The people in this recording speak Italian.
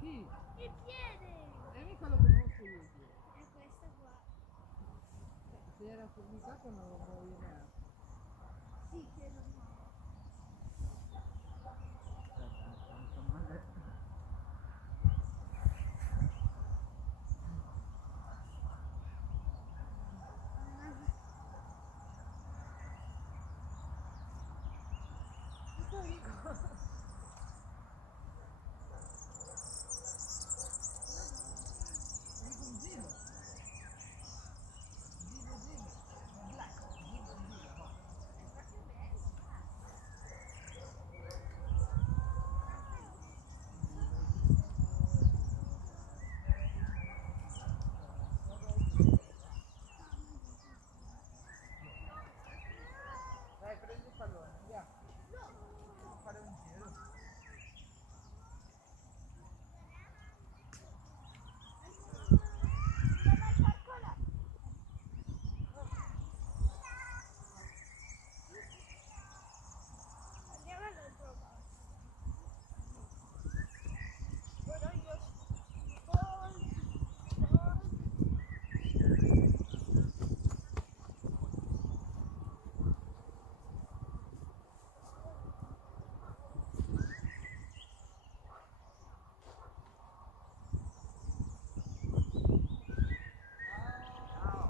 Chi? Il piede! Mica lo conosco io. È questa qua. Se era formicato non lo muovi neanche. Sì, che normale. Aspetta, mi fa male. Tutto dico.